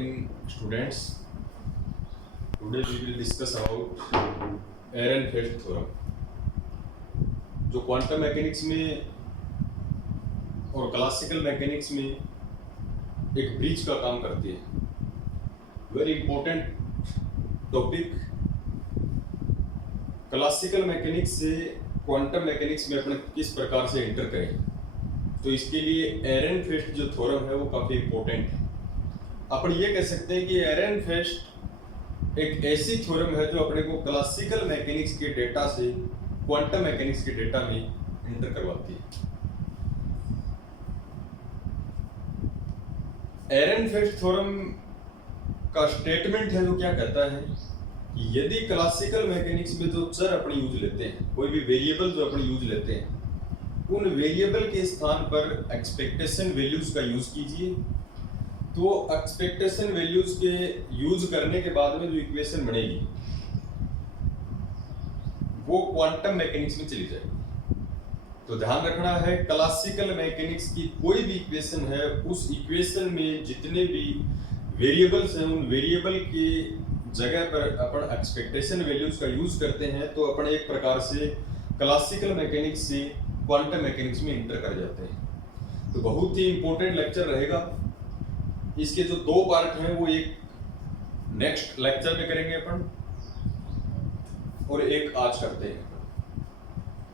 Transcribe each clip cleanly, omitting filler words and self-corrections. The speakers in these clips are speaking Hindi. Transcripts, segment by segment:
morning, students. Today we will discuss about Ehrenfest theorem, जो क्वांटम मैकेनिक्स में और क्लासिकल मैकेनिक्स में एक ब्रिज का काम करती है. Very important topic. Classical mechanics से क्वांटम मैकेनिक्स में अपने किस प्रकार से एंटर करें, तो इसके लिए एहरेनफेस्ट जो थ्योरम है वो काफ़ी इंपॉर्टेंट है. अपन ये कह सकते हैं कि एहरेनफेस्ट एक ऐसी थ्योरम है जो अपने को क्लासिकल मैकेनिक्स के डेटा से क्वांटम मैकेनिक्स के डेटा में एंटर करवाती है. एहरेनफेस्ट थ्योरम का स्टेटमेंट है जो क्या कहता है कि यदि क्लासिकल मैकेनिक्स में जो चर अपने यूज लेते हैं, कोई भी वेरिएबल जो अपने यूज लेते हैं, उन वेरिएबल के स्थान पर एक्सपेक्टेशन वैल्यूज का यूज कीजिए, तो एक्सपेक्टेशन वैल्यूज के यूज करने के बाद में जो इक्वेशन बनेगी वो क्वांटम मैकेनिक्स में चली जाएगी. तो ध्यान रखना है, क्लासिकल मैकेनिक्स की कोई भी इक्वेशन है, उस इक्वेशन में जितने भी वेरिएबल्स हैं, उन वेरिएबल की जगह पर अपन एक्सपेक्टेशन वैल्यूज का यूज करते हैं, तो अपन एक प्रकार से क्लासिकल मैकेनिक्स से क्वांटम मैकेनिक्स में इंटर कर जाते हैं. तो बहुत ही इंपॉर्टेंट लेक्चर रहेगा. इसके जो दो पार्ट हैं वो एक नेक्स्ट लेक्चर में करेंगे अपन और एक आज करते हैं.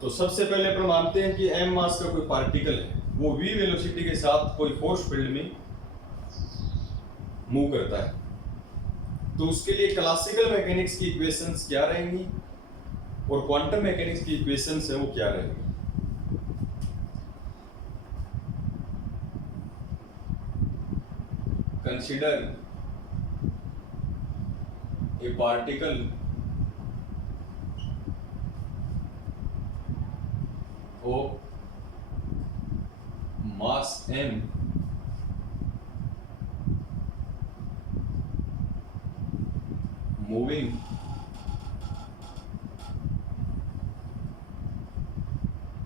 तो सबसे पहले अपन मानते हैं कि m मास का कोई पार्टिकल है, वो v वेलोसिटी के साथ कोई फोर्स फील्ड में मूव करता है. तो उसके लिए क्लासिकल मैकेनिक्स की इक्वेशंस क्या रहेंगी और क्वांटम मैकेनिक्स की इक्वेशंस है वो क्या रहेंगी. Consider a particle of mass m moving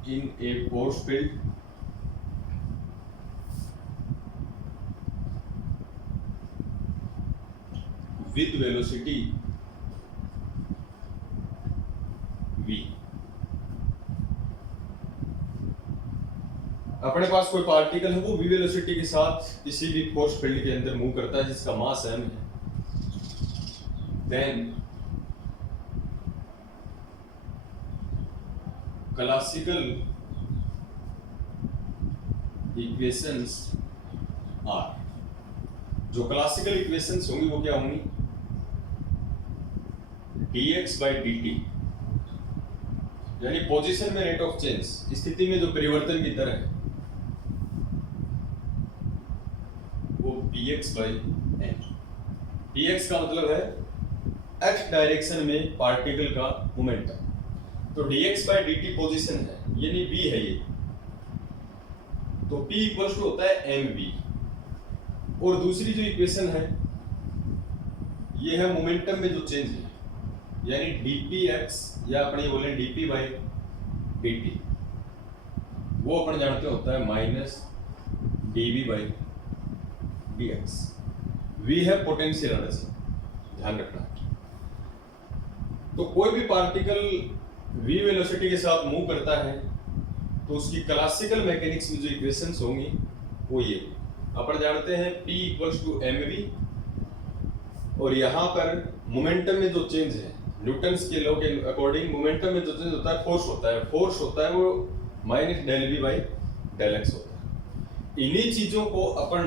in a force field with velocity v. अपने पास कोई पार्टिकल है, वो v वेलोसिटी के साथ किसी भी फोर्स फील्ड के अंदर मूव करता है जिसका मास m है. Then classical equations are. जो क्लासिकल इक्वेशंस होंगी वो क्या होंगी, dx by dt, यानी पोजीशन में रेट ऑफ चेंज, स्थिति में जो परिवर्तन की दर है वो px by n. px का मतलब है x डायरेक्शन में पार्टिकल का मोमेंटम. तो dx by dt पोजीशन है, यानी v है ये, तो p इक्वल्स टू होता है mv. और दूसरी जो इक्वेशन है ये है मोमेंटम में जो चेंज है, यानी dpx या अपने बोले dp बाई dt, वो अपन जानते होता है minus dv by dx. v है पोटेंशियल एनर्जी, ध्यान रखना. तो कोई भी पार्टिकल v वेलोसिटी के साथ मूव करता है तो उसकी क्लासिकल मैकेनिक्स में जो इक्वेशंस होंगी वो ये अपन जानते हैं, p इक्वल्स टू mv, और यहाँ पर मोमेंटम में जो चेंज है, न्यूटन्स के लॉ के अकॉर्डिंग मोमेंटम में जो चेंज होता है फोर्स होता है वो minus del V by del X होता है. इन्हीं चीजों को अपन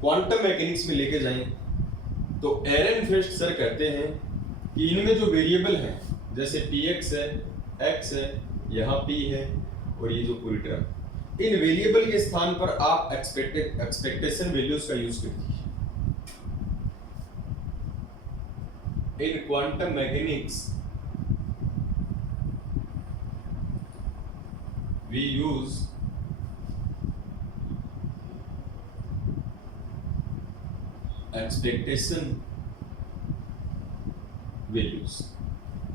क्वांटम मैकेनिक्स में लेके जाएं तो एहरेनफेस्ट सर कहते हैं कि इनमें जो वेरिएबल है, जैसे px है, x है, यहाँ p है और ये जो पूरी टर्म, इन वेरिएबल के स्थान पर आप एक्सपेक्टेशन वैल्यूज का यूज कीजिए. In quantum mechanics we use expectation values.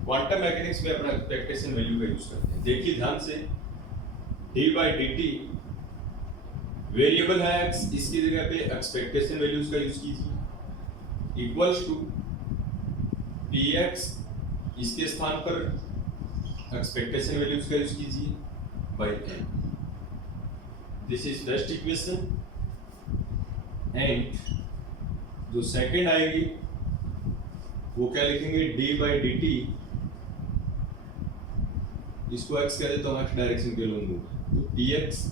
Quantum mechanics में अपना एक्सपेक्टेशन वैल्यू का यूज करते हैं. देखिए ध्यान से, d by dt वेरिएबल है x, इसकी जगह पे एक्सपेक्टेशन वैल्यूज का यूज कीजिए. इक्वल्स टू पी एक्स, इसके स्थान पर एक्सपेक्टेशन वैल्यूज का यूज कीजिए by N. This is first equation. And जो सेकंड आएगी वो क्या लिखेंगे, डी बाई डी टी, इसको एक्स कह देता हूँ, एक्स डायरेक्शन के लूंगा, तो P X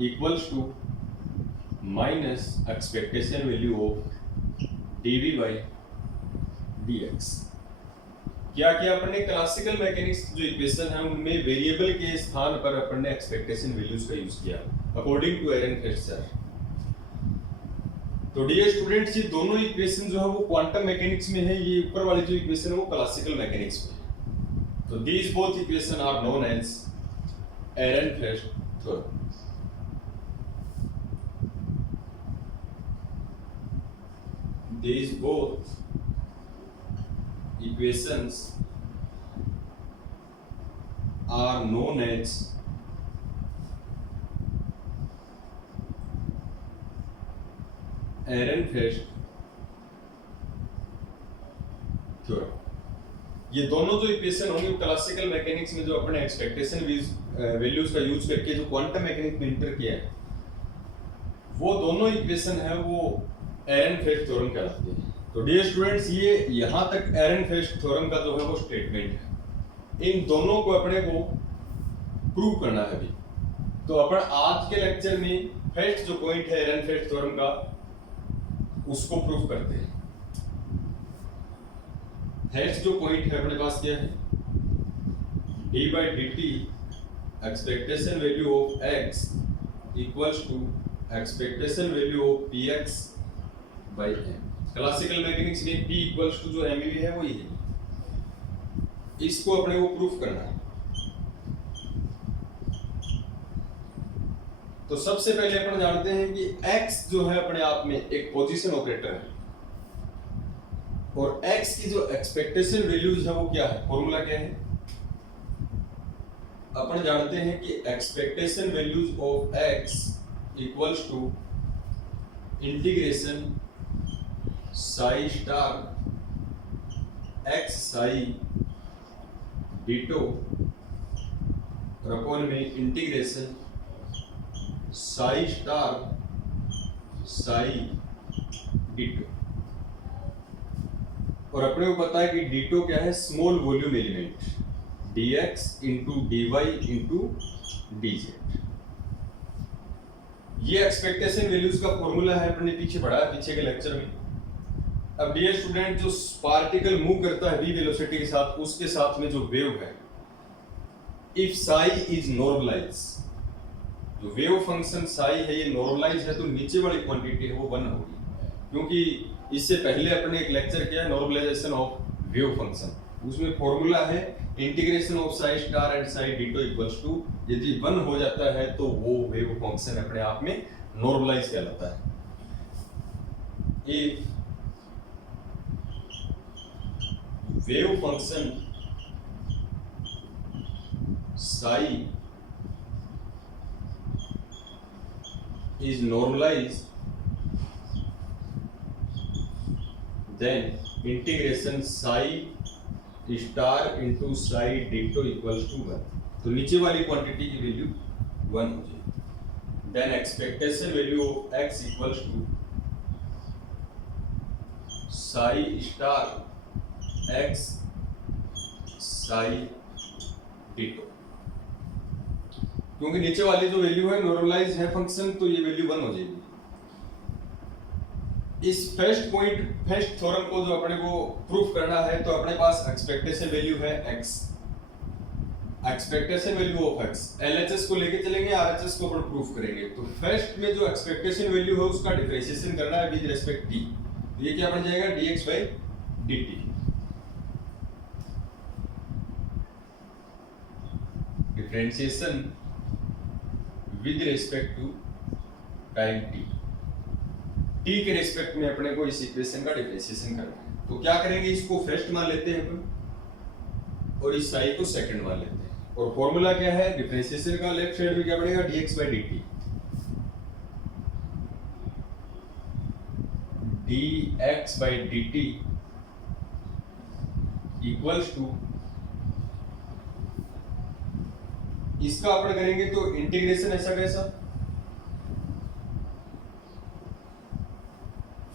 equals to minus expectation value of D V by D X. क्या किया अपन ने, क्लासिकल मैकेनिक्स जो इक्वेशन है उनमें वेरिएबल के स्थान पर अपन ने एक्सपेक्टेशन वैल्यूज का यूज किया अकॉर्डिंग टू एरनफेस्ट सर। तो डियर स्टूडेंट्स, ये दोनों इक्वेशन जो है वो क्वांटम मैकेनिक्स में है, ये ऊपर वाली जो इक्वेशन है वो क्लासिकल मैकेनिक्स में है। तो these both equation are known as Ehrenfest theorem. These both equations are known as Ehrenfest theorem. ये दोनों जो इक्वेशन होंगे वो क्लासिकल मैकेनिक्स में जो अपने एक्सपेक्टेशन वैल्यूज का यूज करके जो क्वांटम मैकेनिक्स में इंटर किया है, वो दोनों इक्वेशन है वो एरनफेस्ट थ्योरम कहलाती है। तो डियर स्टूडेंट्स, ये यहाँ तक एरनफेस्ट थ्योरम का जो है वो स्टेटमेंट है। इन दोनों को अपने को प्रूव करना है अभी। तो अपन आज के लेक्चर में फर्स्ट जो पॉइंट है एरनफेस्ट थ्योरम का उसको प्रूव करते हैं। फर्स्ट जो पॉइंट है अपने पास क्या है, D by D T expectation value of x equals to expectation value of P X by M. Classical mechanics में P इक्वल्स टू जो एमवी है वही है, इसको अपने को प्रूफ करना है। तो सबसे पहले अपन जानते हैं कि x जो है अपने आप में एक पोजीशन ऑपरेटर है और x की जो एक्सपेक्टेशन वैल्यूज है वो क्या है, फॉर्मूला क्या है, अपन जानते हैं कि expectation values of x equals to integration psi star x psi d tau और अपॉन में integration psi star psi d tau. और अपने को पता है कि डीटो क्या है, small volume element, dx into dy into dz। ये एक्सपेक्टेशन वैल्यूज का फॉर्मूला है, अपने पीछे पढ़ा है पीछे के लेक्चर में। अब डियर स्टूडेंट, जो पार्टिकल मूव करता है v वेलोसिटी के साथ, उसके साथ में जो वेव है, इफ साई इज नॉर्मलाइज, जो वेव फंक्शन साई है ये नॉर्मलाइज है, तो नीचे वाली क्वांटिटी है वो 1 होगी। क्योंकि इससे पहले अपने एक लेक्चर किया नॉर्मलाइजेशन ऑफ वेव फंक्शन, उसमें फॉर्मूला है integration of psi star and psi d tau equals to, यदि 1 हो जाता है तो वो वेव फंक्शन अपने आप में नॉर्मलाइज कहलाता है। If wave function psi is normalized, then integration psi star into psi ditto equals to 1। तो नीचे वाली क्वांटिटी की वैल्यू 1 हो जाएगी। Then expectation value of x equals to psi star x psi ditto। क्योंकि नीचे वाली जो वैल्यू है नॉर्मलाइज है फंक्शन, तो ये वैल्यू 1 हो जाएगी। इस फर्स्ट थ्योरम को जो अपने को प्रूफ करना है, तो अपने पास एक्सपेक्टेशन वैल्यू है x, expectation value of x, LHS को लेके चलेंगे, RHS को अपन प्रूफ करेंगे। तो फर्स्ट में जो एक्सपेक्टेशन वैल्यू है उसका डिफरेंशिएशन करना है विद रिस्पेक्ट t, तो ये क्या बन जाएगा dx by dt। Differentiation with respect to time t के रिस्पेक्ट में अपने को इस इक्वेशन का डिफरेंशिएशन करना है। तो क्या करेंगे, इसको फर्स्ट मान लेते हैं अपन और इस साई को सेकंड मान लेते हैं। और फॉर्मूला क्या है डिफरेंशिएशन का, लेफ्ट साइड में क्या बनेगा dx by dt। dx by dt equals to, इसका अपन करेंगे तो इंटीग्रेशन ऐसा कैसा,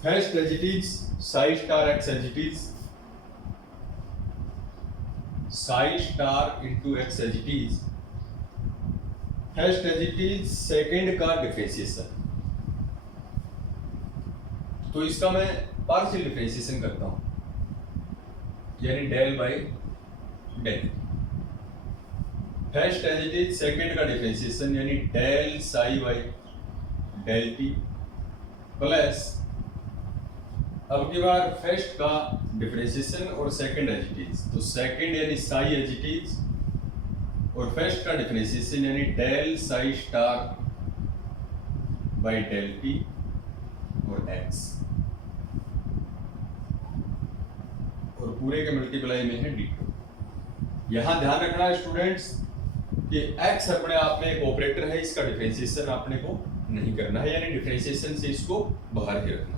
first as it is psi star X as it is, psi star into X as it is, first as it is second का डिफरेंशिएशन। तो इसका मैं पार्शियल डिफरेंशिएशन करता हूं, यानी del by del, first as it is second का डिफरेंशिएशन यानी del psi by del T, plus अब की बार फर्स्ट का डिफरेंशिएशन और सेकेंड एज इट इज, तो सेकेंड यानी साई एज इट इज और फर्स्ट का डिफरेंशिएशन यानी del psi star by del T और एक्स, और पूरे के मल्टीप्लाई में है डी टू। यहां ध्यान रखना है स्टूडेंट्स कि x अपने आप में एक ऑपरेटर है, इसका डिफरेंशिएशन आपने को नहीं करना है, यानी डिफरेंशिएशन से इसको बाहर ही रखना है।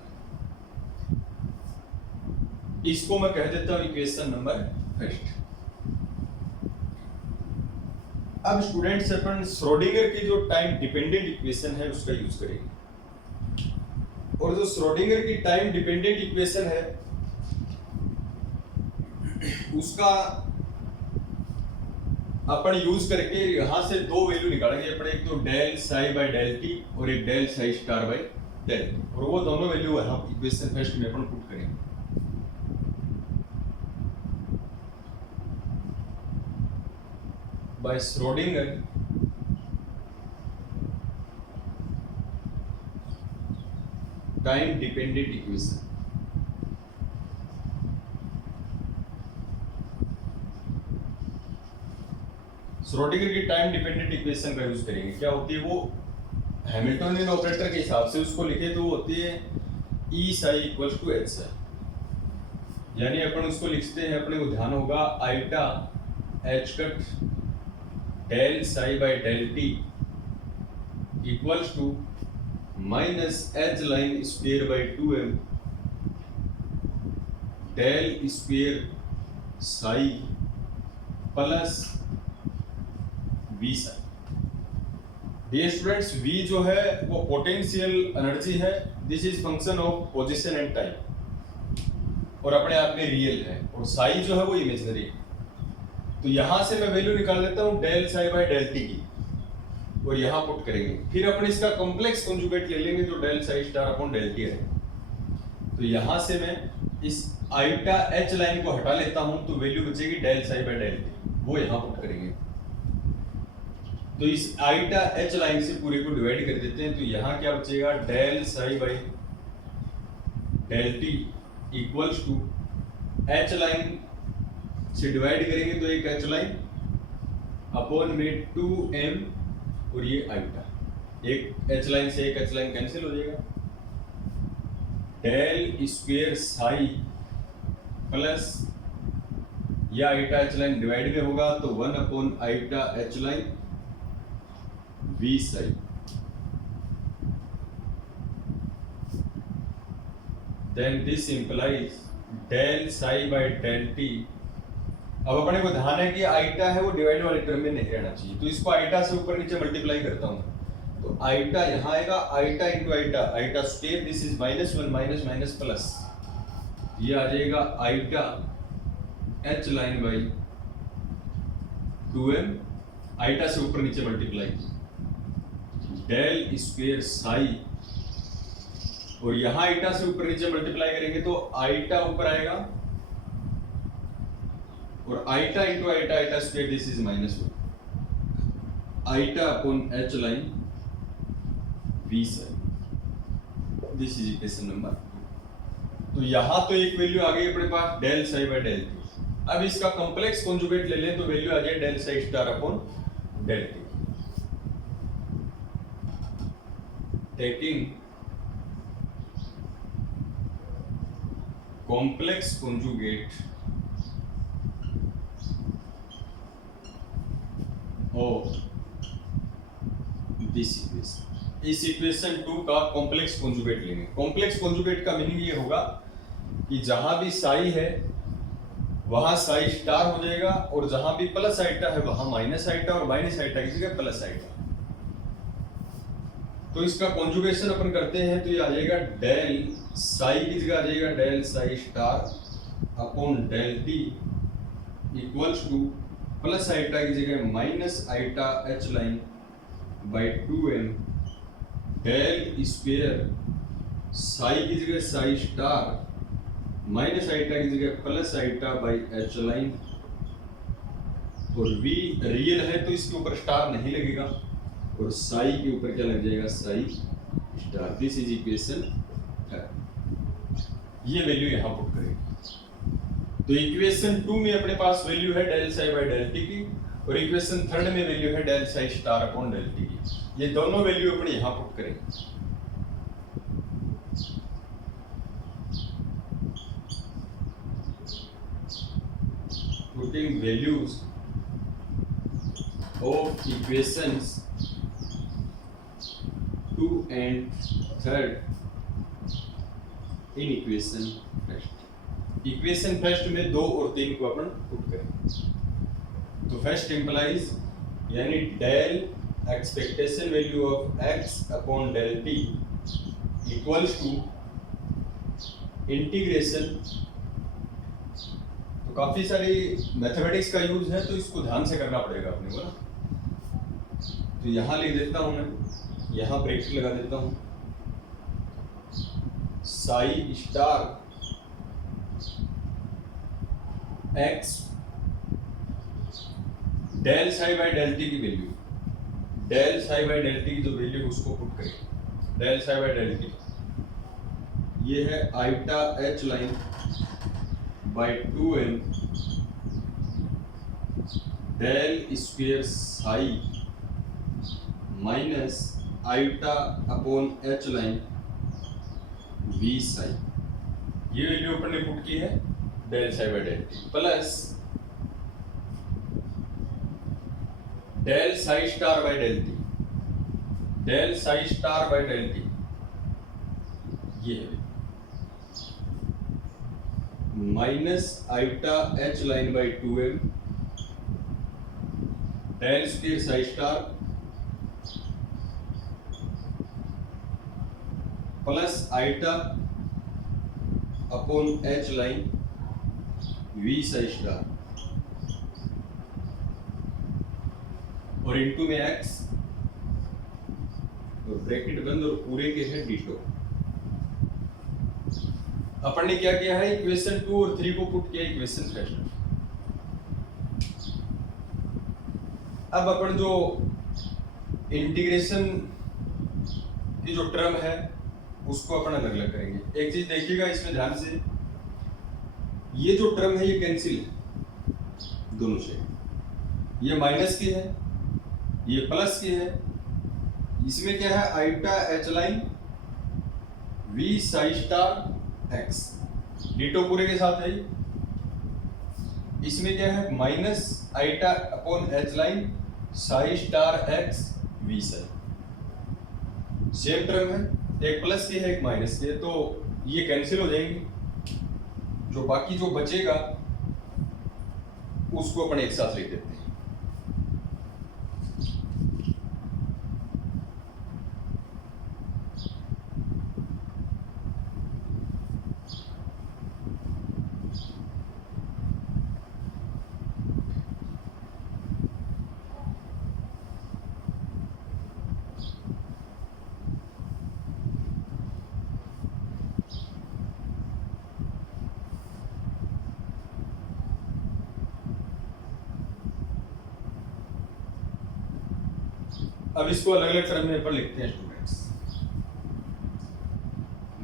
इसको मैं कह देता हूं इक्वेशन नंबर फर्स्ट। अब स्टूडेंट्स अपन श्रोडिंगर की जो टाइम डिपेंडेंट इक्वेशन है उसका यूज करेंगे, और जो श्रोडिंगर की टाइम डिपेंडेंट इक्वेशन है उसका अपन यूज करके यहां से दो वैल्यू निकालेंगे अपन, एक तो del psi by del T और एक del psi star by del T, और वो दोनों वैल्यू यहां इक्वेशन फर्स्ट में अपन पुट करेंगे। By Schrodinger time dependent equation, Schrodinger की टाइम डिपेंडेंट इक्वेशन का यूज करेंगे। क्या होती है वो, हैमिल्टनियन ऑपरेटर के हिसाब से उसको लिखे तो वो होती है E psi equals to H psi, यानी अपन उसको लिखते हैं, अपने को ध्यान होगा iota H cut del psi by del T equals to minus H line square by 2m del square psi plus V psi. Dear students, V जो है वो पोटेंशियल एनर्जी है, this is function of position and time और अपने आप में रियल है, और साई जो है वो इमेजिनरी है। तो यहां से मैं वैल्यू निकाल लेता हूं del psi by del T की, और यहां पुट करेंगे, फिर अपन इसका कॉम्प्लेक्स कॉन्जुगेट ले लेंगे जो del psi star upon del T है। तो यहां से मैं इस आइटा एच लाइन को हटा लेता हूं, तो वैल्यू बचेगी del psi by del T, वो यहां पुट करेंगे। तो इस आइटा एच लाइन से पूरे को डिवाइड कर देते हैं, तो यहां क्या बचेगा del psi by del T equals to H line से डिवाइड करेंगे तो एक एच लाइन अपॉन में 2m और ये आइटा, एक एच लाइन से एक एच लाइन कैंसिल हो जाएगा, डेल स्क्वायर साई प्लस ये आइटा एच लाइन डिवाइड में होगा तो 1 upon iota H line V psi, then this implies del psi by del T. अब अपने को ध्यान है कि आइटा है वो डिवाइड वाले टर्म में नहीं रहना चाहिए, तो इसको आइटा से ऊपर नीचे मल्टीप्लाई करता हूं, तो आइटा यहां आएगा, iota into iota, iota square, this is -1 minus minus plus, ये आ जाएगा iota H line by 2m, iota से ऊपर नीचे मल्टीप्लाई डेल स्क्वायर साई, और यहां आइटा से ऊपर नीचे मल्टीप्लाई करेंगे तो आइटा ऊपर आएगा और iota into iota, iota square, this is -1 iota upon H line V psi, this is equation number 2। तो यहां तो एक वैल्यू आ गई अपने पास del psi by del T. अब इसका कॉम्प्लेक्स कॉन्जुगेट ले लें तो वैल्यू आ जाए del psi star upon del T. Taking complex conjugate of this equation, इस इक्वेशन 2 का कॉम्प्लेक्स कॉन्जुगेट लेंगे। कॉम्प्लेक्स कॉन्जुगेट का मीनिंग ये होगा कि जहां भी साई है वहां साई स्टार हो जाएगा, और जहां भी प्लस आइटा है वहां माइनस आइटा, और माइनस आइटा की जगह प्लस आइटा। तो इसका कॉन्जुगेशन अपन करते हैं तो ये आ जाएगा डेल साई की जगह आ जाएगा del psi star upon del T equals to plus iota की जगह minus iota H line by 2m del square psi की जगह साई स्टार माइनस आइटा की जगह plus iota by H line, और v रियल है तो इसके ऊपर स्टार नहीं लगेगा, और साई के ऊपर क्या लग जाएगा psi star. This is equation है। ये वैल्यू यहां पुट करेंगे। तो इक्वेशन 2 में अपने पास वैल्यू है del psi by del T की, और इक्वेशन 3 में वैल्यू है del psi star upon del T की। ये दोनों वैल्यू अपने यहां पुट करेंगे। Putting values of equations 2 and 3 in equation first. Equation first में 2 और 3 को अपन पुट करें। तो फर्स्ट इम्प्लाइज यानी del expectation value of x upon del t equals to integration. तो काफी सारी मैथमेटिक्स का यूज है तो इसको ध्यान से करना पड़ेगा अपने को ना। तो यहां लिख देता हूं मैं, यहां ब्रैकेट लगा देता हूं psi star x del psi by del T की value, del psi by del T की जो वैल्यू उसको पुट करें। Del psi by del T ये है iota H line by 2m del square psi minus iota upon H line V psi. ये वैल्यू अपन ने पुट की है del psi by del T plus del psi star by del T, del psi star by del T ये है minus iota H line by 2m del square psi star plus iota upon H line V psi star, और इनटू में x, और ब्रैकेट बंद और पूरे के है डिटो। अपन ने क्या किया है इक्वेशन 2 और 3 को पुट किया इक्वेशन फर्स्ट। अब अपन जो इंटीग्रेशन की जो टर्म है उसको अपन अलग अलग करेंगे। एक चीज देखिएगा इसमें ध्यान से, ये जो टर्म है ये कैंसिल है दोनों से, ये माइनस की है ये प्लस की है। इसमें क्या है iota H line V psi star x ditto पूरे के साथ है। इसमें क्या है minus iota upon H line psi star x V psi. Same term है, एक प्लस की है एक माइनस की है, तो ये कैंसिल हो जाएंगे। जो बाकी जो बचेगा उसको अपन एक साथ लिख देते हैं। अब इसको अलग अलग टर्म में पर लिखते हैं students.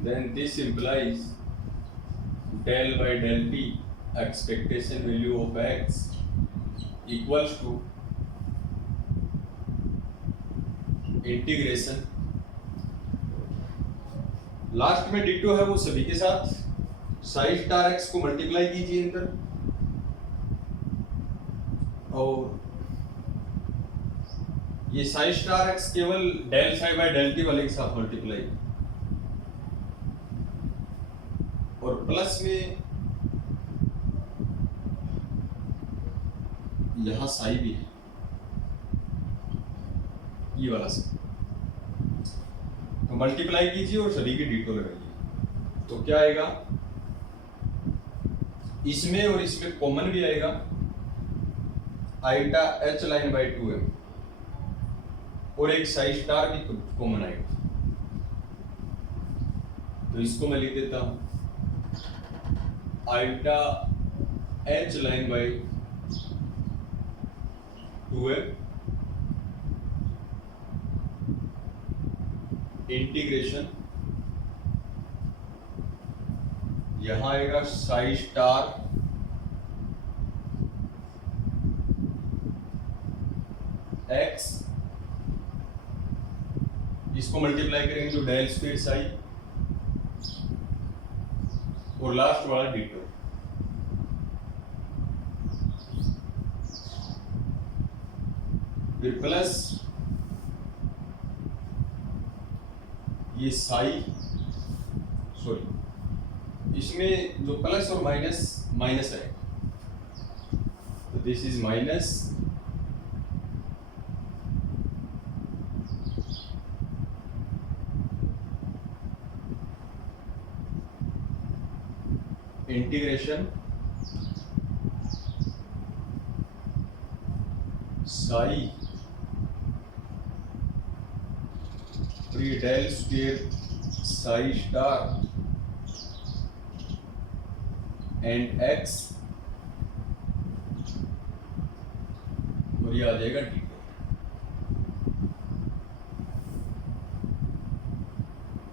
Then this implies del by del T expectation value of x equals to integration, last में डिटो है वो सभी के साथ, साई स्टार एक्स को मल्टीप्लाई कीजिए इधर, और ये साई स्टार एक्स केवल del psi by del t वाले के साथ मल्टीप्लाई, और प्लस में यहां साई भी है, ये वाला सब तो मल्टीप्लाई कीजिए और सभी की डिटो लगाइए। तो क्या आएगा, इसमें और इसमें कॉमन भी आएगा आईटा एच लाइन बाई 2m, और एक साई स्टार भी कॉमन आएगा। तो इसको मैं लिख देता हूं iota H line by 2m integration, यहां आएगा साई स्टार एक्स, इसको मल्टीप्लाई करेंगे तो डेल स्क्वायर साई, और लास्ट वाला डिटो। फिर प्लस ये साई, सॉरी इसमें जो प्लस और माइनस माइनस है, तो this is minus integration psi del square psi star and x, और ये आ जाएगा डी।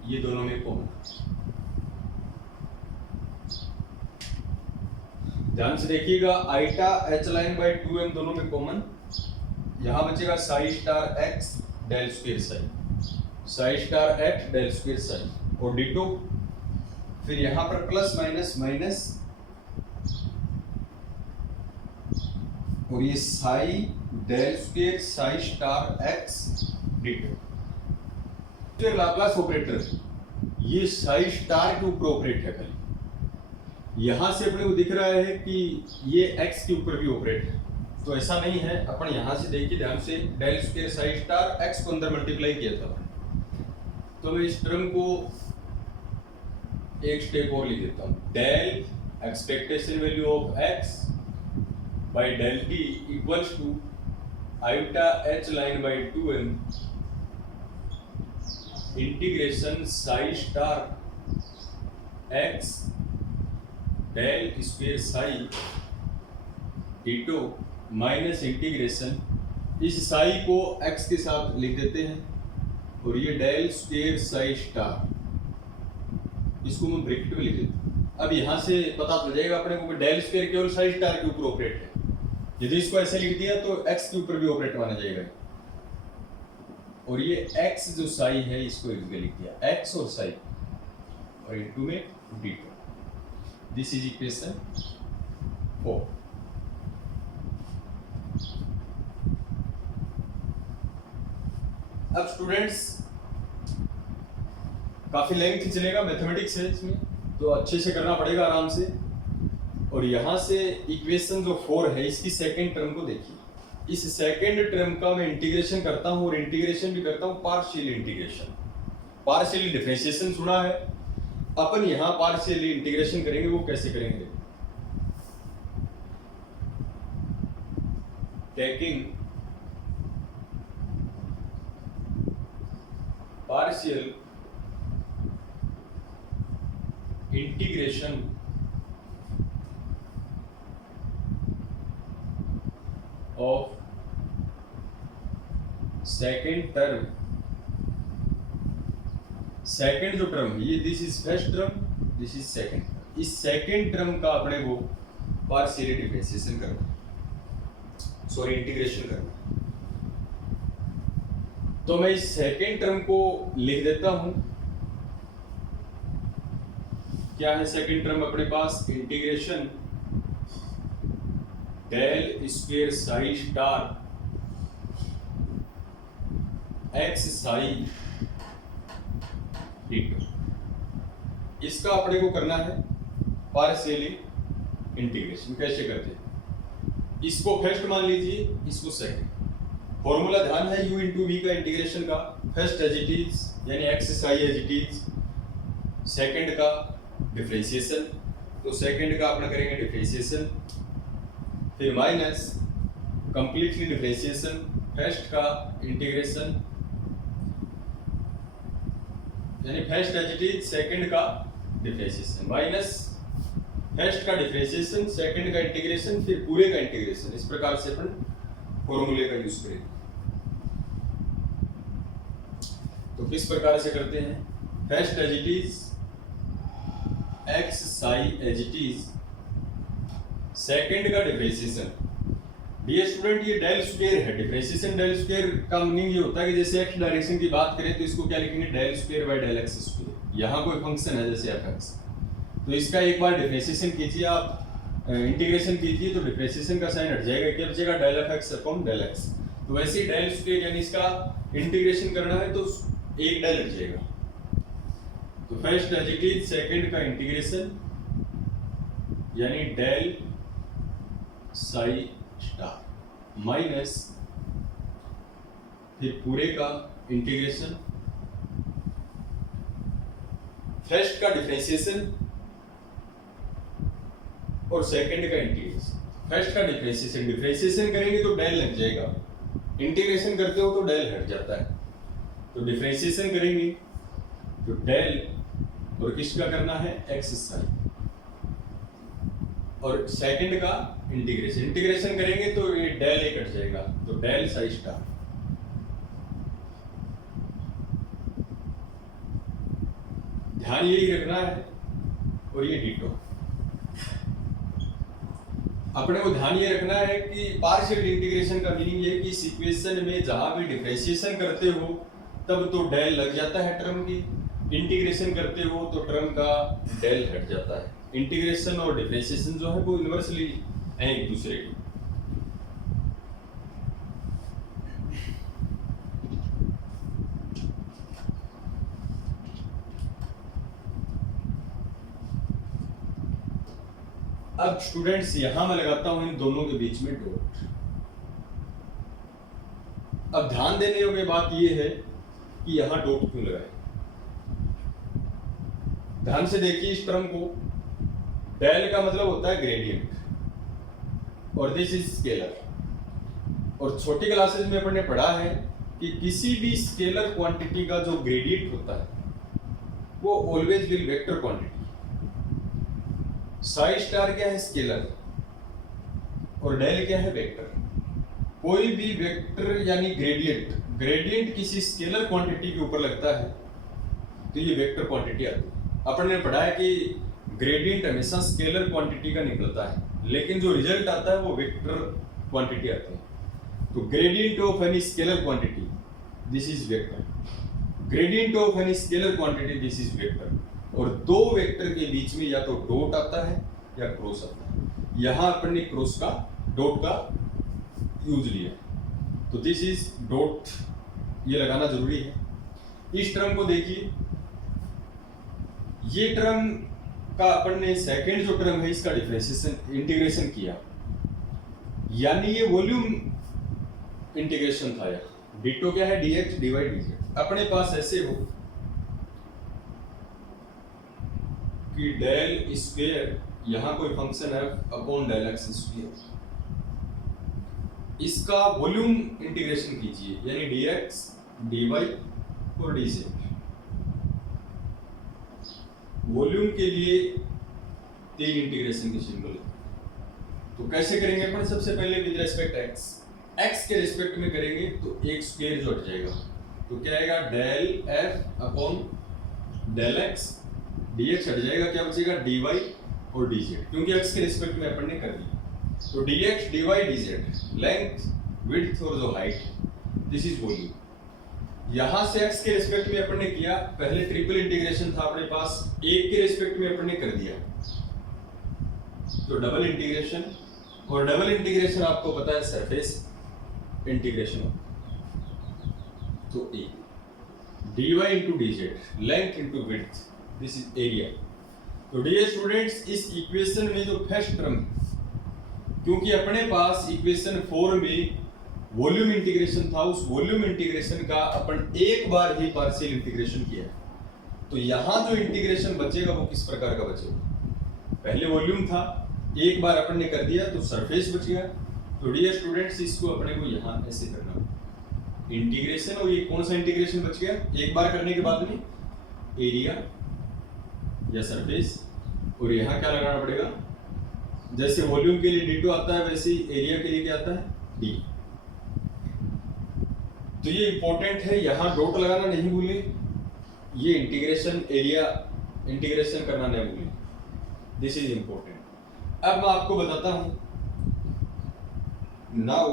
ये दोनों में कॉमन, ध्यान से देखिएगा आईटा एच लाइन बाई 2m दोनों में कॉमन, यहां बचेगा psi star x del square psi, psi star x del square psi, और डिटो। फिर यहां पर प्लस माइनस माइनस, और ये psi del square psi star x ditto. फिर लाप्लास ऑपरेटर, ये साई स्टार के ऊपर ऑपरेट है, खाली यहां से अपने को दिख रहा है कि ये एक्स के ऊपर भी ऑपरेट है, तो ऐसा नहीं है। अपन यहां से देखिए ध्यान से, del square psi star x को अंदर मल्टीप्लाई किया था, तो मैं इस टर्म को एक स्टेप और लिख देता हूं, del expectation value of x by del T equals to iota H line by 2m integration psi star x del square psi ditto minus integration, इस साई को एक्स के साथ लिख देते हैं, और ये डेल स्क्वायर साई स्टार, इसको मैं ब्रैकेट में लिख देता हूं। अब यहां से पता चल जाएगा अपने को कि डेल स्क्वायर केवल साई स्टार के ऊपर ऑपरेट है, यदि इसको ऐसे लिख दिया तो एक्स के ऊपर भी ऑपरेट माना जाएगा, और ये एक्स जो साई है इसको एक जगह लिख दिया, एक्स और साई, और इनटू में डिटो। This is equation 4। अब स्टूडेंट्स काफी लेंथ चलेगा, मैथमेटिक्स है इसमें, तो अच्छे से करना पड़ेगा आराम से। और यहां से इक्वेशन जो 4 है इसकी सेकंड टर्म को देखिए, इस सेकंड टर्म का मैं इंटीग्रेशन करता हूं, और इंटीग्रेशन भी करता हूं पार्शियल इंटीग्रेशन। पार्शियल डिफरेंशिएशन सुना है, अपन यहां पार्शियल इंटीग्रेशन करेंगे, वो कैसे करेंगे, taking partial integration of second term, second जो टर्म है ये this is first term, this is second, इस सेकेंड टर्म का अपने को पार्शियल डिफरेंशिएशन करना, सॉरी इंटीग्रेशन करना। तो मैं इस सेकेंड टर्म को लिख देता हूं, क्या है सेकेंड टर्म अपने पास, integration del square psi star x psi डी2। इसका अपने को करना है पार्शियली इंटीग्रेशन। कैसे करते हैं, इसको फर्स्ट मान लीजिए, इसको सेकंड। फॉर्मूला ध्यान है u इंटू वी का इंटीग्रेशन का, फर्स्ट एज इट इज यानी x psi as it is, second का डिफरेंशिएशन, तो सेकंड का अपना करेंगे डिफरेंशिएशन, फिर माइनस कंप्लीटली डिफरेंशिएशन, फर्स्ट का इंटीग्रेशन यानी first as it is, second का डिफरेंशिएशन, माइनस फर्स्ट का डिफरेंशिएशन, सेकंड का इंटीग्रेशन, फिर पूरे का इंटीग्रेशन। इस प्रकार से अपन फॉर्मूले का यूज करेंगे। तो किस प्रकार से करते हैं, first as it is x psi as it is, second का डिफरेंशिएशन। डियर स्टूडेंट, ये डेल स्क्वायर है। डिफरेंशिएशन डेल स्क्वायर का मीनिंग ये होता है कि जैसे एक्स डायरेक्शन की बात करें तो इसको क्या लिखेंगे, del square by del x square. यहाँ कोई फंक्शन है जैसे एफ एक्स, तो इसका एक बार डिफरेंशिएशन कीजिए आप, इंटीग्रेशन कीजिए तो डिफरेंशिएशन का साइन हट जाएगा, क्या बचेगा, del f x upon del x. तो वैसे ही डेल स्क्वायर यानी इसका इंटीग्रेशन करना है तो एक डेल हट जाएगा। तो first as it is, second का इंटीग्रेशन यानी डेल साई स्टार माइनस फिर पूरे का इंटीग्रेशन, फर्स्ट का डिफरेंशिएशन और सेकंड का इंटीग्रेशन। फर्स्ट का डिफरेंशिएशन, डिफरेंशिएशन करेंगे तो डेल लग जाएगा, इंटीग्रेशन करते हो तो डेल हट जाता है। तो डिफरेंशिएशन करेंगे तो डेल, और किसका करना है, एक्स साई, और सेकंड का इंटीग्रेशन, इंटीग्रेशन करेंगे तो ये डेल एक कट जाएगा, तो डेल साई स्टार। ध्यान यही रखना है। और ये डिटो, अपने को ध्यान ये रखना है कि पार्शियल इंटीग्रेशन का मीनिंग ये कि इस इक्वेशन में जहां भी डिफरेंशिएशन करते हो तब तो डेल लग जाता है टर्म की, इंटीग्रेशन करते हो तो टर्म का डेल हट जाता है। इंटीग्रेशन और डिफरेंशिएशन जो है वो इनवर्सली हैं एक दूसरे के। अब स्टूडेंट्स यहां मैं लगाता हूं इन दोनों के बीच में डॉट। अब ध्यान देने योग्य बात यह है कि यहां डॉट क्यों लगाए। ध्यान से देखिए इस टर्म को, डेल का मतलब होता है ग्रेडियंट और दिस इज स्केलर। और छोटी क्लासेस में अपन ने पढ़ा है कि किसी भी स्केलर क्वांटिटी का जो ग्रेडियंट होता है वो always will vector quantity. Sai star क्या है, स्केलर, और डेल क्या है, वेक्टर। कोई भी वेक्टर यानी ग्रेडियंट, ग्रेडियंट किसी स्केलर क्वांटिटी के ऊपर लगता है तो ये वेक्टर क्वांटिटी आती है। अपन ने पढ़ा है कि ग्रेडियंट हमेशा स्केलर क्वांटिटी का निकलता है, लेकिन जो रिजल्ट आता है वो वेक्टर क्वांटिटी आती है। तो gradient of any scalar quantity this is vector, gradient of any scalar quantity this is vector. और दो वेक्टर के बीच में या तो डॉट आता है या क्रॉस आता है। यहां अपन ने क्रॉस का, डॉट का यूज लिया, तो दिस इज डॉट, ये लगाना जरूरी है। इस टर्म को देखिए, ये टर्म का अपन ने सेकंड जो टर्म है इसका डिफरेंशिएशन इंटीग्रेशन किया, यानी ये वॉल्यूम इंटीग्रेशन था। डिटो क्या है, dx dy dz। अपने पास ऐसे हो कि डेल स्क्वायर, यहां कोई फंक्शन है अपॉन डेल एक्स स्क्वायर, इसका वॉल्यूम इंटीग्रेशन कीजिए यानी dx dy और dz। वॉल्यूम के लिए तीन इंटीग्रेशन के सिंबल है। तो कैसे करेंगे अपन, सबसे पहले विद रेस्पेक्ट x, x के रेस्पेक्ट में करेंगे तो एक स्क्वायर जो हट जाएगा, तो क्या आएगा, del f upon del x, dx हट जाएगा, क्या बचेगा, dy और dz, क्योंकि x के रिस्पेक्ट में अपन ने कर दिया। तो dx dy dz, length, width और जो हाइट, दिस इज वॉल्यूम। यहां से x के रिस्पेक्ट में अपन ने किया, पहले ट्रिपल इंटीग्रेशन था अपने पास, एक के रिस्पेक्ट में अपन ने कर दिया तो डबल इंटीग्रेशन, और डबल इंटीग्रेशन आपको पता है सरफेस इंटीग्रेशन। तो ए dy into D Z length into width, this is area. तो डियर स्टूडेंट्स, इस इक्वेशन में जो फर्स्ट टर्म, क्योंकि अपने पास इक्वेशन 4 में वॉल्यूम इंटीग्रेशन था, उस वॉल्यूम इंटीग्रेशन का अपन एक बार ही पार्शियल इंटीग्रेशन किया, तो यहां जो इंटीग्रेशन बचेगा वो किस प्रकार का बचेगा? पहले वॉल्यूम था, एक बार अपन ने कर दिया तो सरफेस बच गया। तो डियर स्टूडेंट्स, इसको अपने को यहां ऐसे करना इंटीग्रेशन, और ये कौन सा इंटीग्रेशन बच गया? एक बार करने के बाद में एरिया या सरफेस, और यहां क्या लगाना पड़ेगा? जैसे वॉल्यूम के लिए d2 आता है, वैसे ही एरिया के लिए क्या आता है? d। तो ये इंपॉर्टेंट है, यहां डॉट लगाना नहीं भूले, ये इंटीग्रेशन एरिया इंटीग्रेशन करना नहीं भूले, दिस इज इंपॉर्टेंट। अब मैं आपको बताता हूं, now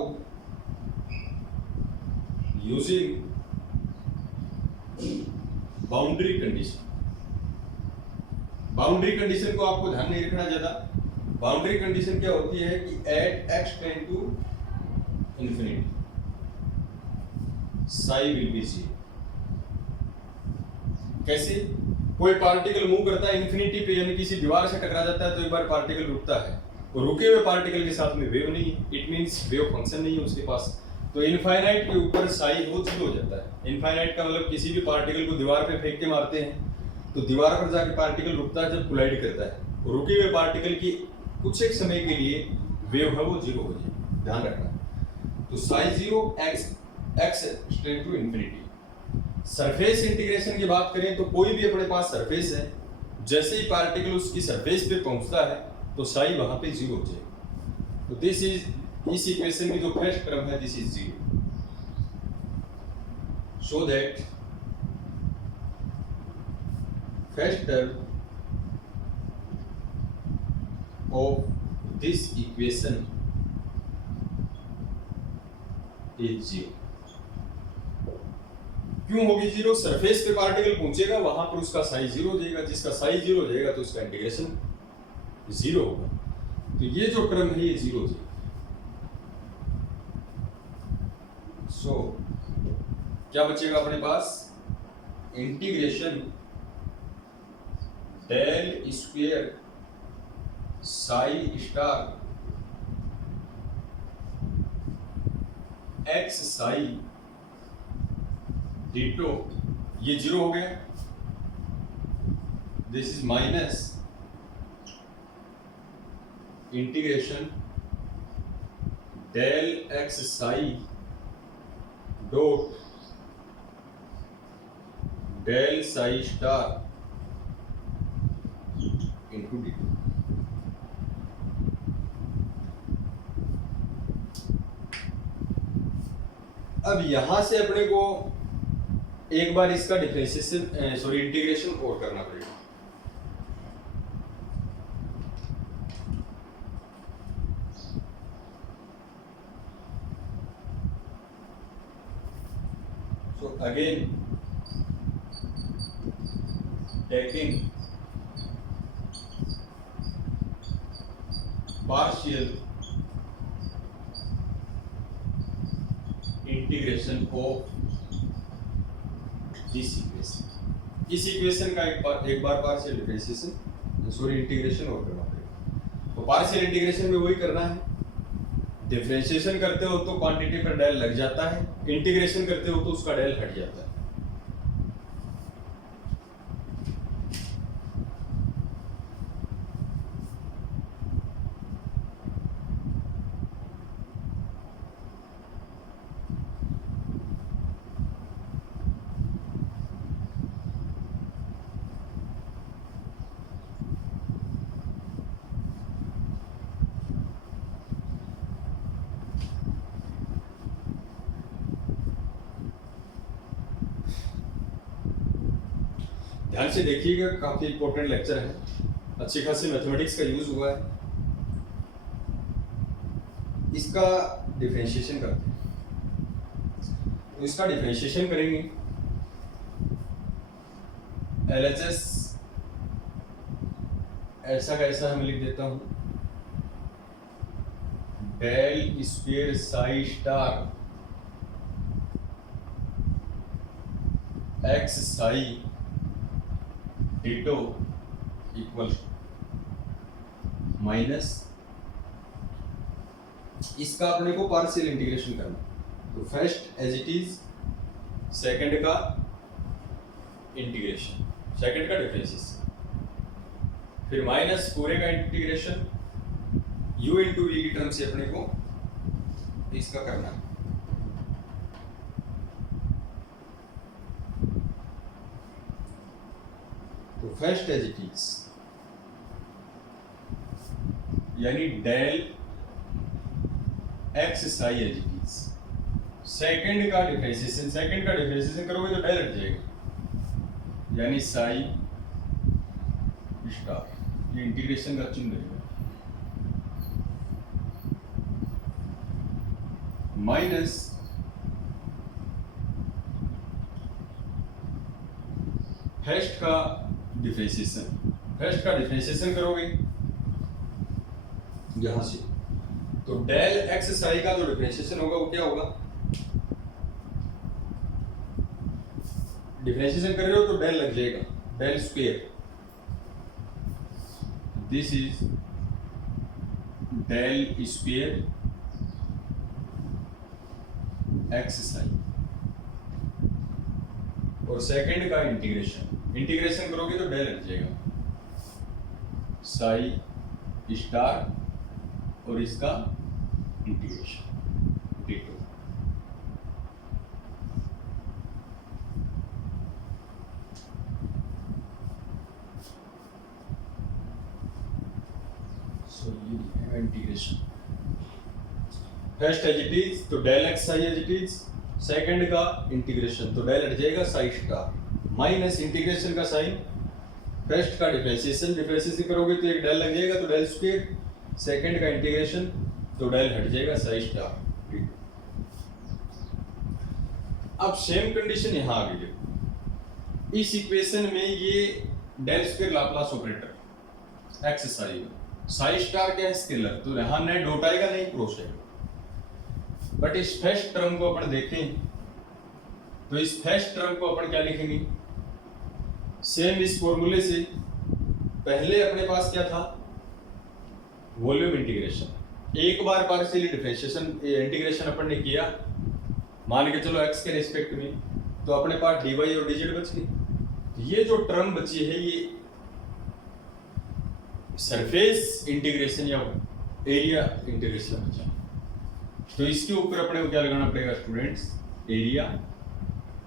using boundary condition. Boundary condition को आपको ध्यान नहीं रखना ज्यादा। बाउंड्री कंडीशन क्या होती है कि at x tend to infinity psi will be 0। कैसे? कोई पार्टिकल मूव करता है इंफिनिटी पे, यानी किसी दीवार से टकरा जाता है, तो एक बार पार्टिकल रुकता है, और रुके हुए पार्टिकल के साथ में वेव नहीं है, इट मींस वेव फंक्शन नहीं है उसके पास, तो इनफाइनाइट के ऊपर साई हो 0 हो जाता है। इनफाइनाइट का मतलब किसी भी पार्टिकल को दीवार पे फेंक के मारते हैं तो दीवार पर जाके पार्टिकल रुकता है जब कोलाइड करता है, और रुके हुए पार्टिकल की कुछ एक समय के लिए वेव है वो 0 हो जाए, ध्यान रखना। तो psi 0 x tend to infinity. Surface integration की बात करें तो कोई भी अपने पास सरफेस है, जैसे ही पार्टिकल उसकी सरफेस पे पहुंचता है तो साई वहां पे 0 हो जाएगा। तो दिस इज, इस इक्वेशन की जो फर्स्ट टर्म है this is 0, so that first term of this equation is 0। क्यों होगी 0? सरफेस पे पार्टिकल पहुंचेगा, वहां पर उसका साइज 0 हो जाएगा, जिसका साइज 0 हो जाएगा तो उसका इंटीग्रेशन 0 होगा। तो ये जो टर्म है ये 0 हो जाएगा। सो क्या बचेगा अपने पास? Integration del square psi star x psi ditto, ये 0 हो गया, this is minus integration del x psi dot del psi star into ditto. अब यहां से अपने को एक बार इसका डिफरेंशिएशन सॉरी इंटीग्रेशन और करना पड़ेगा। So again taking partial integration of this equation, इस इक्वेशन का एक बार पार्शियल डिफरेंशिएशन सॉरी इंटीग्रेशन और करना पड़ेगा। तो पार्शियल इंटीग्रेशन में वही करना है, डिफरेंशिएशन करते हो तो क्वांटिटी पर डेल लग जाता है, इंटीग्रेशन करते हो तो उसका डेल हट जाता है। ध्यान से देखिएगा, काफी इंपॉर्टेंट लेक्चर है, अच्छी खासी मैथमेटिक्स का यूज हुआ है। इसका डिफरेंशिएशन करते हैं, तो इसका डिफरेंशिएशन करेंगे। LHS ऐसा कैसा मैं लिख देता हूं, del square psi star x psi ditto equal minus, इसका अपने को पार्शियल इंटीग्रेशन करना, तो first as it is, second का इंटीग्रेशन, सेकंड का डिफरेंशिएशन, फिर माइनस पूरे का इंटीग्रेशन u इंटू वी की टर्म से अपने को इसका करना है। तो फर्स्ट एज इट इज यानी del x psi as it is, second का डिफरेंशिएशन, सेकंड का डिफरेंशिएशन करोगे तो डेल हट जाएगा, यानी साई स्टार, ये इंटीग्रेशन का चिन्ह रहेगा, माइनस फर्स्ट का डिफरेंशिएशन, फर्स्ट का डिफरेंशिएशन करोगे यहां से, तो डेल एक्स साई का जो डिफरेंशिएशन होगा वो क्या होगा, डिफरेंशिएशन कर रहे हो तो डेल लग जाएगा, del square, this is del square x psi, और सेकंड का इंटीग्रेशन, इंटीग्रेशन करोगे तो डेल लग जाएगा, साई स्टार और इसका इंटीग्रेशन डिटो। सो ये है integration, first as it is तो del x psi as it is, second का इंटीग्रेशन तो डेल हट जाएगा साई स्टार, माइनस इंटीग्रेशन का साइन, फर्स्ट का डिफरेंशिएशन, डिफरेंशिएशन करोगे तो एक डेल लग जाएगा तो डेल स्क्वायर, सेकंड का इंटीग्रेशन तो डेल हट जाएगा साई स्टार। अब सेम कंडीशन यहां आ गई, देखो इस इक्वेशन में ये del square Laplace operator X psi, psi star क्या है स्केलर, तो यहां न डॉट आएगा नहीं क्रॉस आएगा, बट इस फर्स्ट टर्म को अपन देखें तो इस फर्स्ट टर्म को अपन क्या लिखेंगे, सेम इस फॉर्मूले से, पहले अपने पास क्या था वॉल्यूम इंटीग्रेशन, एक बार पार्शियल डिफरेंशिएशन इंटीग्रेशन अपन ने किया, मान के चलो x के रिस्पेक्ट में, तो अपने पास dy और dz बच गई, तो ये जो टर्म बची है ये सरफेस इंटीग्रेशन या एरिया इंटीग्रेशन बचा, तो इसके ऊपर अपने को क्या लगाना पड़ेगा स्टूडेंट्स, एरिया,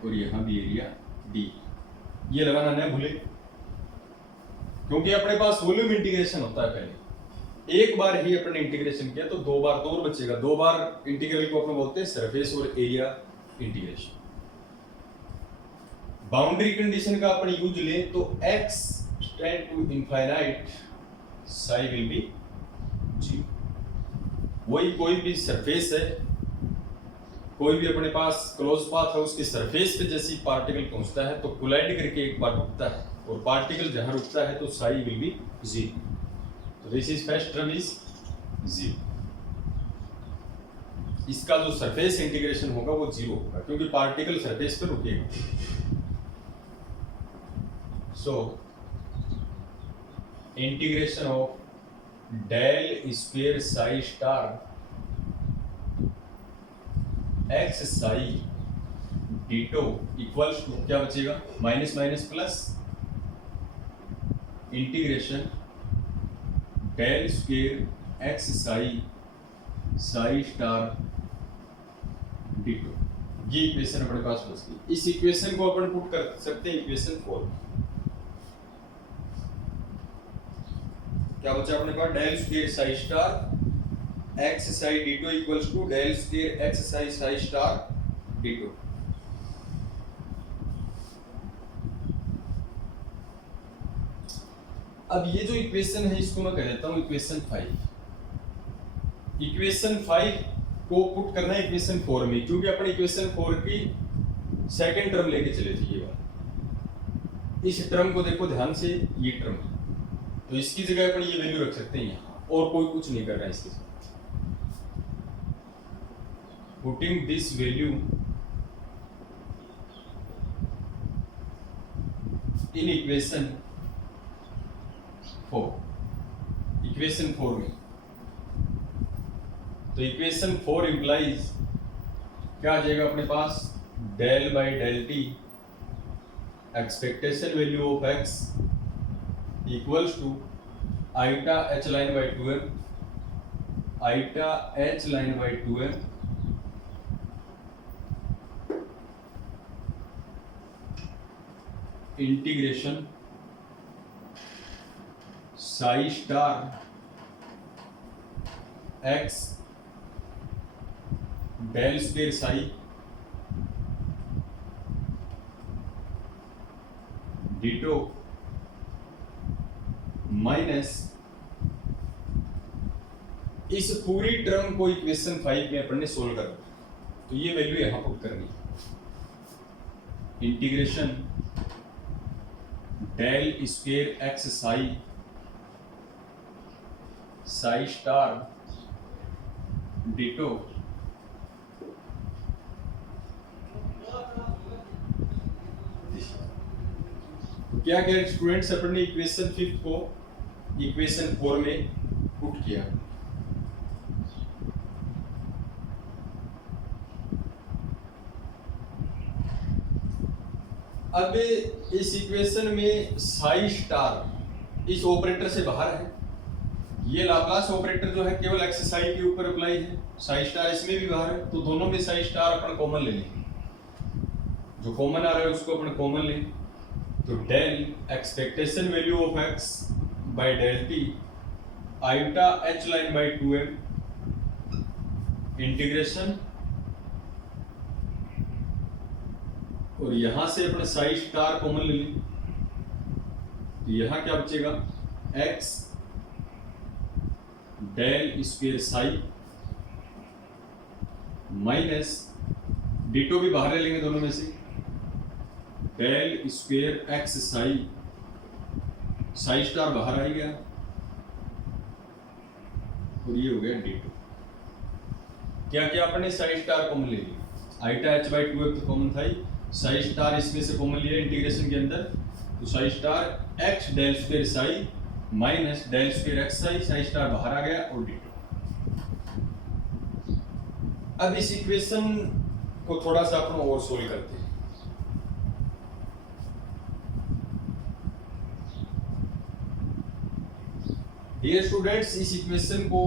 और यहां भी एरिया d, ये लगाना न भूले, क्योंकि अपने पास वॉल्यूम इंटीग्रेशन होता है, पहले एक बार ही अपने इंटीग्रेशन किया तो दो बार तो और बचेगा, दो बार इंटीग्रल को अपन बोलते हैं सरफेस और एरिया इंटीग्रेशन। बाउंड्री कंडीशन का अपन यूज लें तो x tend to infinite psi will be 0, वही कोई भी सरफेस है, कोई भी अपने पास क्लोज पाथ है, उसके सरफेस पे जैसे पार्टिकल पहुंचता है तो कोलाइड करके एक बार रुकता है, और पार्टिकल जहां रुकता है तो साई विल बी 0, तो this is first term is 0, इसका जो सरफेस इंटीग्रेशन होगा वो 0 होगा, क्योंकि पार्टिकल सरफेस पे रुकेगा। So integration of del square psi star x psi ditto equals to क्या बचेगा, minus minus plus, integration del square x psi psi star ditto, ये इक्वेशन अपने पास बच गई। इस इक्वेशन को अपन पुट कर सकते हैं इक्वेशन 4, क्या बचा अपने पास, del square psi star x psi ditto equals to del square x psi psi star ditto. अब ये जो इक्वेशन है इसको मैं कह देता हूं इक्वेशन 5। इक्वेशन 5 को पुट करना है इक्वेशन 4 में, क्योंकि अपन इक्वेशन 4 की सेकंड टर्म लेके चले थे, ये वाला, इस टर्म को देखो ध्यान से, ये टर्म, तो इसकी जगह अपन ये वैल्यू रख सकते हैं यहाँ, और कोई कुछ नहीं कर रहा है इसके साथ। Putting this value in equation 4 में, तो इक्वेशन 4 इंप्लाइज क्या आ जाएगा अपने पास, del by del T expectation value of x equals to iota H line by 2m, iota H line by 2m integration psi star x del square psi ditto minus इस पूरी टर्म को इक्वेशन 5 में अपन ने सोल्व करना, तो ये वैल्यू यहां पुट करनी, integration del square x psi psi star ditto क्या किया स्टूडेंट्स, अपन ने इक्वेशन 5 को इक्वेशन 4 में पुट किया। अब इस इक्वेशन में साई स्टार इस ऑपरेटर से बाहर है, ये लाप्लास ऑपरेटर जो है केवल एक्स साई के ऊपर अप्लाई है, साई स्टार इसमें भी बाहर है, तो दोनों में साई स्टार अपन कॉमन ले लेंगे, जो कॉमन आ रहा है उसको अपन कॉमन लें, तो del expectation value of x by del t iota H line by 2m integration, और यहां से अपने साई स्टार कॉमन ले लें, तो यहां क्या बचेगा, x del square psi minus ditto भी बाहर ले लेंगे दोनों में से, del square x psi, psi star बाहर आ गया और ये हो गया डिटो। क्या क्या अपने साई स्टार कॉमन ले लिया, आइटा एच बाई 2 तो कॉमन था ही, साई स्टार इसमें से कॉमन लिया इंटीग्रेशन के अंदर, तो psi star x del square psi minus del square x psi, psi star बाहर आ गया और डिटो। अब इस इक्वेशन को थोड़ा सा अपन और सोल्व करते हैं। डियर स्टूडेंट्स, इस इक्वेशन को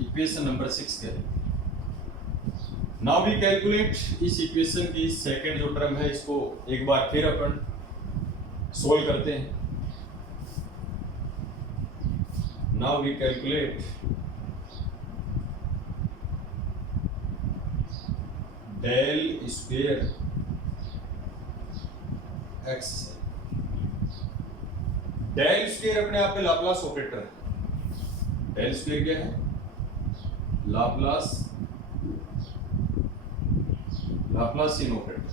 इक्वेशन नंबर 6 कहते हैं। नाउ वी कैलकुलेट इस इक्वेशन की सेकंड जो टर्म है, इसको एक बार फिर अपन सोल्व करते हैं। Now we calculate del square x, del square अपने आप में लाप्लास ऑपरेटर है, डेल स्क्वेयर क्या है, लाप्लासियन ऑपरेटर,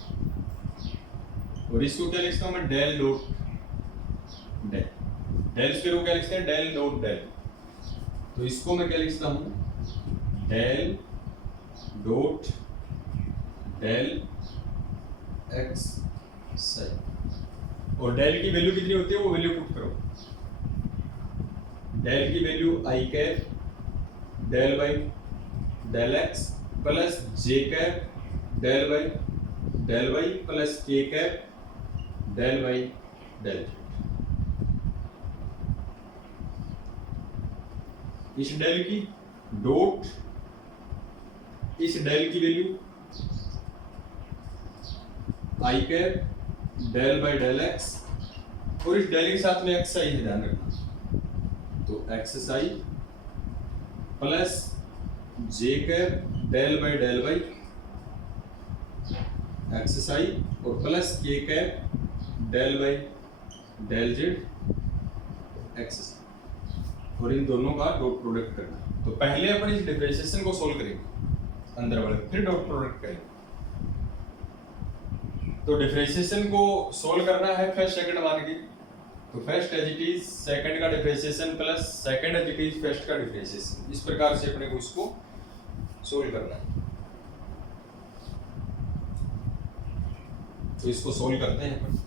और इसको क्या लिखता हूं मैं, del dot del, del square को क्या लिखते हैं, डेल डॉट डेल, तो इसको मैं क्या लिखता हूं, del dot del x psi, और डेल की वैल्यू कितनी होती है वो वैल्यू पुट करो, डेल की value i cap del by del x plus J cap del by plus के कैप डेल बाई डेल, इस डेल की डॉट इस डेल की value i cap del by del x, और इस डेल के साथ में एक्स आई है, ध्यान रखना, तो X I plus J cap del by X I और प्लस के cap del by del Z X, और इन दोनों का डॉट प्रोडक्ट करना। तो पहले अपन इस डिफरेंशिएशन को सोल्व करेंगे अंदर वाले, फिर डॉट प्रोडक्ट करेंगे। तो डिफरेंशिएशन को सोल्व करना है फर्स्ट सेकंड मान के, तो first as it is second का differentiation plus second as it is first का डिफरेंशिएशन, इस प्रकार से अपने को इसको सोल्व करना है। तो इसको सोल्व करते हैं अपन।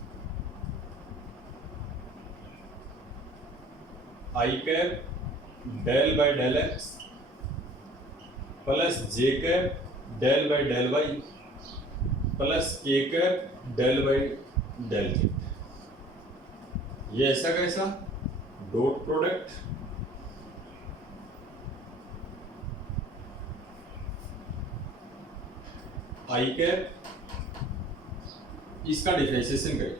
I cap del by del x plus J cap del by del Y plus के cap del by del Z, ये ऐसा कैसा डॉट प्रोडक्ट आई कैप, इसका डिफरेंशिएशन करें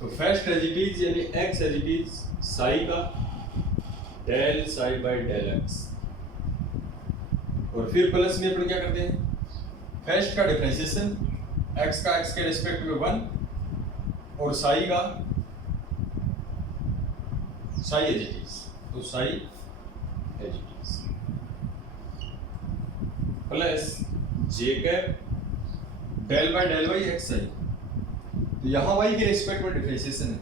तो फर्स्ट एज इट इज यानी X as it is psi का del psi by del x, और फिर प्लस में अपन क्या करते हैं फर्स्ट का डिफरेंशिएशन एक्स का एक्स के रिस्पेक्ट में 1 और साई का साई एज इट इज, तो psi as it is plus J cap del by del Y X I, तो यहाँ वाई के रिस्पेक्ट में डिफरेंशिएशन है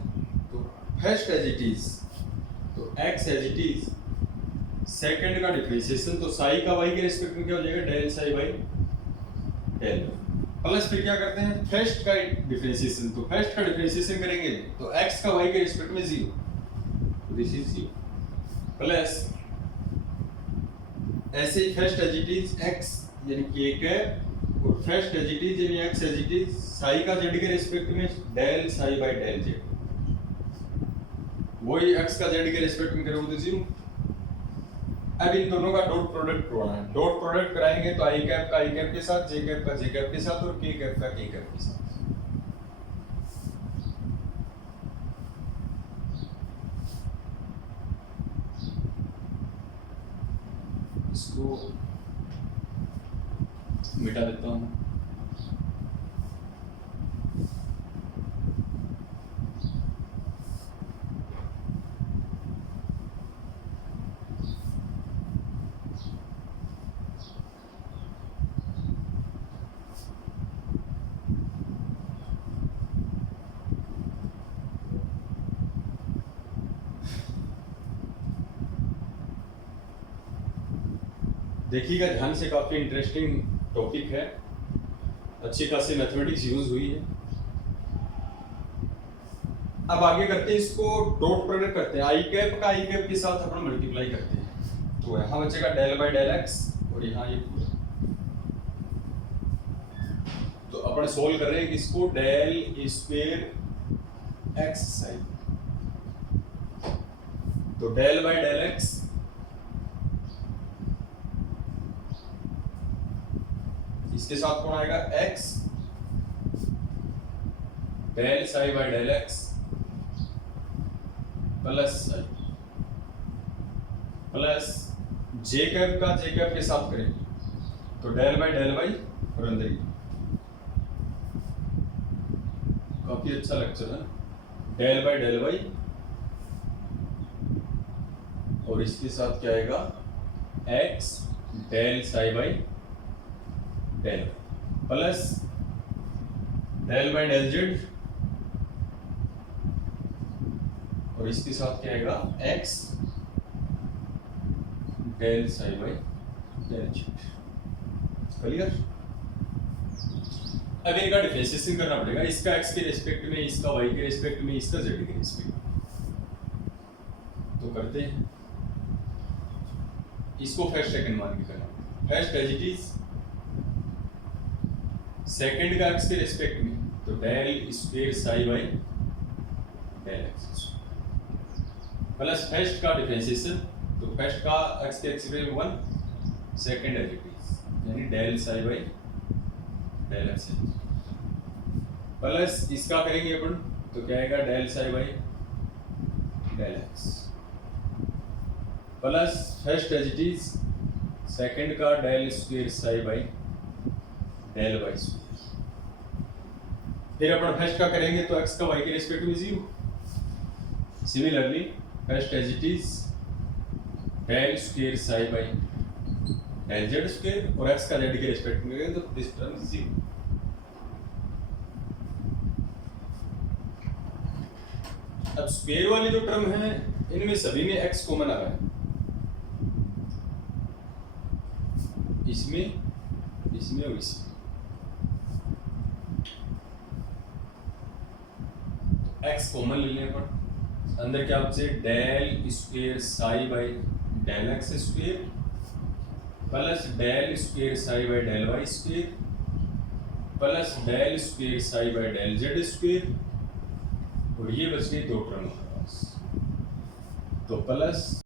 तो फर्स्ट एज इट इज, तो X as it is, second का डिफरेंशिएशन तो साई का वाई के रिस्पेक्ट में क्या हो जाएगा del psi by del, plus फिर क्या करते हैं फर्स्ट का डिफरेंशिएशन, तो फर्स्ट का डिफरेंशिएशन करेंगे तो एक्स का वाई के रिस्पेक्ट में 0, दिस इज 0 प्लस ऐसे ही first as it is X यानी के कैप और फर्स्ट एज इट इज यानी X as it is psi का जेड के रिस्पेक्ट में del psi by del Z, वही एक्स का जेड के रिस्पेक्ट में करोगे तो 0। अब इन दोनों का डॉट प्रोडक्ट करवाना है, डॉट प्रोडक्ट कराएंगे तो आई कैप का आई कैप के साथ, जे कैप का जे कैप के साथ और के कैप का के कैप के साथ। इसको मिटा देता हूं। देखिएगा ध्यान से, काफी इंटरेस्टिंग टॉपिक है, अच्छी खासी मैथमेटिक्स यूज हुई है। अब आगे करते हैं इसको डॉट प्रोडक्ट करते हैं, आई कैप का आई कैप के साथ अपन मल्टीप्लाई करते हैं, तो यहाँ बचेगा डेल बाय डेल एक्स और यहाँ ये पूरा, तो अपन सोल्व कर रहे हैं इसको डेल स्क्वायर एक्स साइन, तो डेल बाय डेल एक्स इसके साथ कौन आएगा x del psi by del x plus psi plus J cap का जे कैप के साथ करेंगे तो डेल बाय डेल वाई और अंदर ही, काफी अच्छा लेक्चर है, डेल बाय डेल वाई और इसके साथ क्या आएगा x del psi by del plus del by del z और इसके साथ क्या आएगा x del psi by del z. Clear? अब इनका डिफरेंशिएशन करना पड़ेगा, इसका x के रिस्पेक्ट में, इसका y के रिस्पेक्ट में, इसका z के रिस्पेक्ट में, तो करते हैं। इसको फर्स्ट सेकंड मान के करना, first as it is second का x के रिस्पेक्ट में तो del square psi by del x plus first का डिफरेंशिएशन, तो फर्स्ट का x के रिस्पेक्ट में 1, सेकंड एज इट इज यानी del psi by del x plus इसका करेंगे अपन तो क्या आएगा del psi by del x plus first as it is second का del square psi by del Y square, फिर अपन फर्स्ट का करेंगे तो x का y के रिस्पेक्ट में 0, similarly first as it is del square psi by del z square और x का z के रिस्पेक्ट में करेंगे तो दिस टर्म 0। अब स्क्वायर वाली जो टर्म है इनमें सभी में x कॉमन आ रहा है, इसमें और इसमें, एक्स कॉमन ले लें अपन, अंदर क्या बचे del square psi by del x square plus del square psi by del y square plus del square psi by del z square, और ये बच गई दो टर्म हमारे पास, तो प्लस